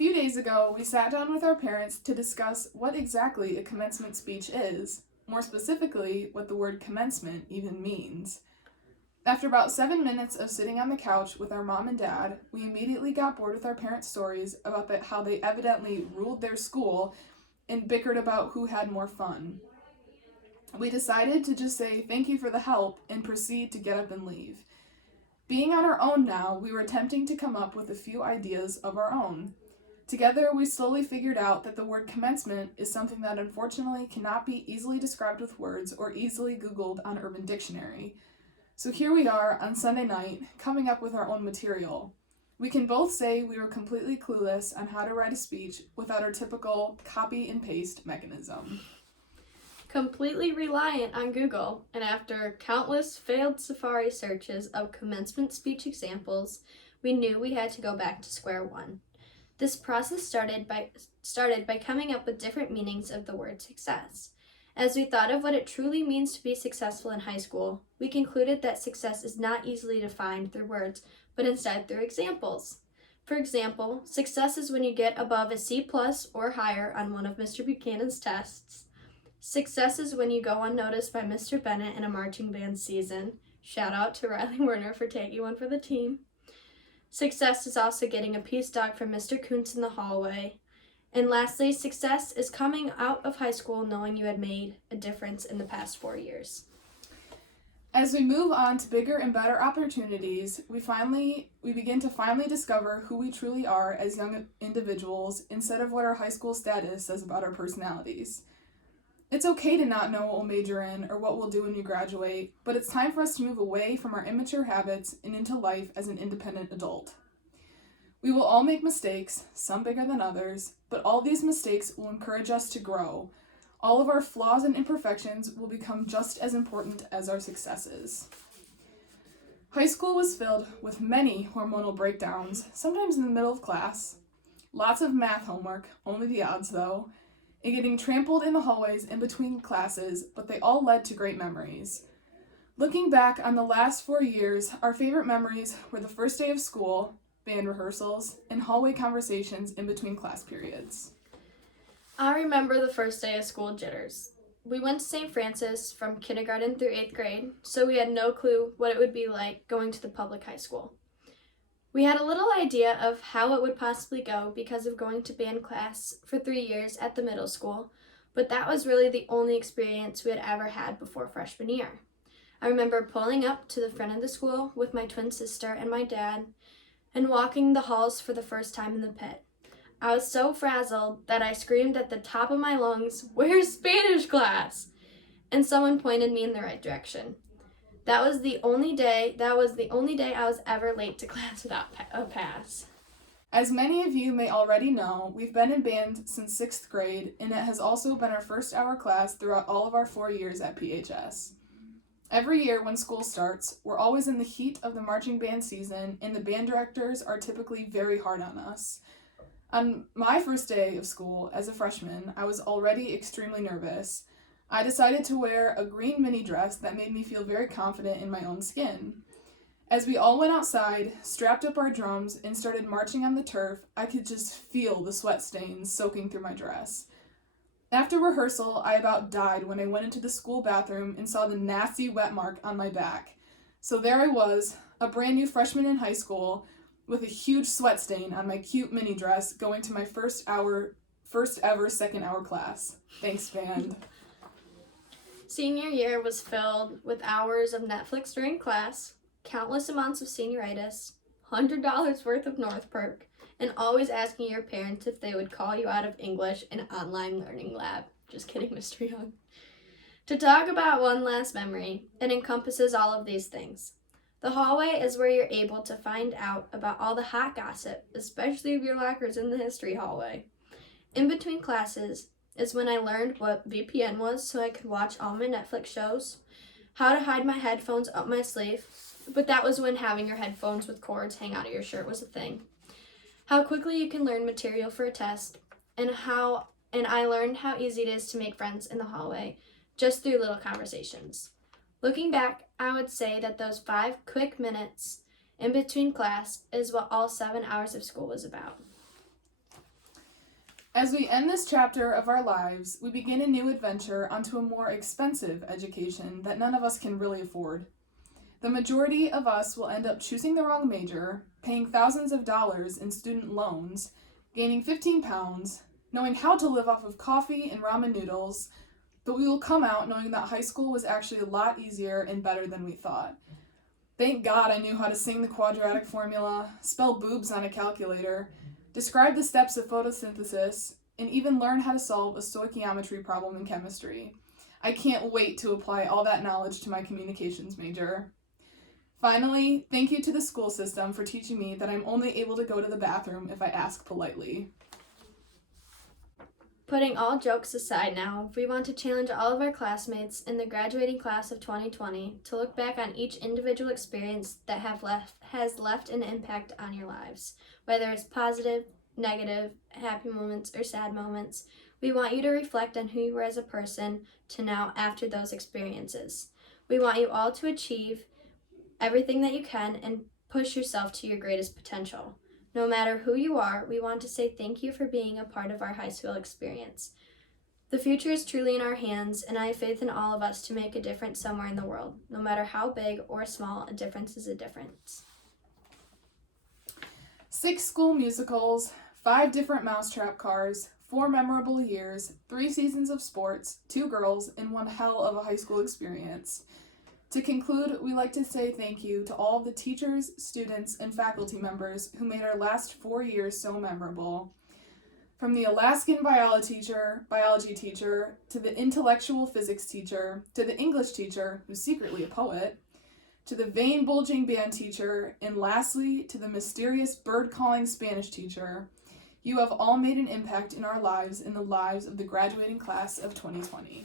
few days ago, we sat down with our parents to discuss what exactly a commencement speech is, more specifically, what the word commencement even means. After about 7 minutes of sitting on the couch with our mom and dad, we immediately got bored with our parents' stories about how they evidently ruled their school and bickered about who had more fun. We decided to just say thank you for the help and proceed to get up and leave. Being on our own now, we were attempting to come up with a few ideas of our own. Together, we slowly figured out that the word commencement is something that unfortunately cannot be easily described with words or easily Googled on Urban Dictionary. So here we are on Sunday night, coming up with our own material. We can both say we were completely clueless on how to write a speech without our typical copy and paste mechanism. Completely reliant on Google, and after countless failed Safari searches of commencement speech examples, we knew we had to go back to square one. This process started by coming up with different meanings of the word success. As we thought of what it truly means to be successful in high school, we concluded that success is not easily defined through words, but instead through examples. For example, success is when you get above a C+ or higher on one of Mr. Buchanan's tests. Success is when you go unnoticed by Mr. Bennett in a marching band season. Shout out to Riley Werner for taking one for the team. Success is also getting a peace dog from Mr. Kuntz in the hallway. And lastly, success is coming out of high school knowing you had made a difference in the past 4 years. As we move on to bigger and better opportunities, we begin to finally discover who we truly are as young individuals instead of what our high school status says about our personalities. It's okay to not know what we'll major in or what we'll do when we graduate, but it's time for us to move away from our immature habits and into life as an independent adult. We will all make mistakes, some bigger than others, but all these mistakes will encourage us to grow. All of our flaws and imperfections will become just as important as our successes. High school was filled with many hormonal breakdowns, sometimes in the middle of class, lots of math homework, only the odds though, and getting trampled in the hallways in between classes, but they all led to great memories. Looking back on the last 4 years, our favorite memories were the first day of school, band rehearsals, and hallway conversations in between class periods. I remember the first day of school jitters. We went to St. Francis from kindergarten through 8th grade, so we had no clue what it would be like going to the public high school. We had a little idea of how it would possibly go because of going to band class for 3 years at the middle school, but that was really the only experience we had ever had before freshman year. I remember pulling up to the front of the school with my twin sister and my dad and walking the halls for the first time in the pit. I was so frazzled that I screamed at the top of my lungs, "Where's Spanish class?" And someone pointed me in the right direction. That was the only day I was ever late to class without a pass. As many of you may already know, we've been in band since 6th grade, and it has also been our first hour class throughout all of our 4 years at PHS. Every year when school starts, we're always in the heat of the marching band season, and the band directors are typically very hard on us. On my first day of school as a freshman, I was already extremely nervous. I decided to wear a green mini dress that made me feel very confident in my own skin. As we all went outside, strapped up our drums, and started marching on the turf, I could just feel the sweat stains soaking through my dress. After rehearsal, I about died when I went into the school bathroom and saw the nasty wet mark on my back. So there I was, a brand new freshman in high school, with a huge sweat stain on my cute mini dress going to my first ever second hour class. Thanks, band. Senior year was filled with hours of Netflix during class, countless amounts of senioritis, $100 worth of North Perk, and always asking your parents if they would call you out of English in online learning lab. Just kidding, Mr. Young. To talk about one last memory, it encompasses all of these things. The hallway is where you're able to find out about all the hot gossip, especially of your lockers in the history hallway. In between classes is when I learned what VPN was so I could watch all my Netflix shows, how to hide my headphones up my sleeve, but that was when having your headphones with cords hang out of your shirt was a thing. How quickly you can learn material for a test, and I learned how easy it is to make friends in the hallway just through little conversations. Looking back, I would say that those 5 quick minutes in between class is what all 7 hours of school was about. As we end this chapter of our lives, we begin a new adventure onto a more expensive education that none of us can really afford. The majority of us will end up choosing the wrong major, paying thousands of dollars in student loans, gaining 15 pounds, knowing how to live off of coffee and ramen noodles, but we will come out knowing that high school was actually a lot easier and better than we thought. Thank God I knew how to sing the quadratic formula, spell boobs on a calculator, describe the steps of photosynthesis, and even learn how to solve a stoichiometry problem in chemistry. I can't wait to apply all that knowledge to my communications major. Finally, thank you to the school system for teaching me that I'm only able to go to the bathroom if I ask politely. Putting all jokes aside now, we want to challenge all of our classmates in the graduating class of 2020 to look back on each individual experience that has left an impact on your lives. Whether it's positive, negative, happy moments, or sad moments, we want you to reflect on who you were as a person to now after those experiences. We want you all to achieve everything that you can and push yourself to your greatest potential. No matter who you are, we want to say thank you for being a part of our high school experience. The future is truly in our hands, and I have faith in all of us to make a difference somewhere in the world. No matter how big or small, a difference is a difference. 6 school musicals, 5 different mousetrap cars, 4 memorable years, 3 seasons of sports, 2 girls, and 1 hell of a high school experience. To conclude, we'd like to say thank you to all of the teachers, students, and faculty members who made our last 4 years so memorable. From the Alaskan biology teacher, to the intellectual physics teacher, to the English teacher, who's secretly a poet, to the vein-bulging band teacher, and lastly, to the mysterious bird-calling Spanish teacher, you have all made an impact in our lives and the lives of the graduating class of 2020.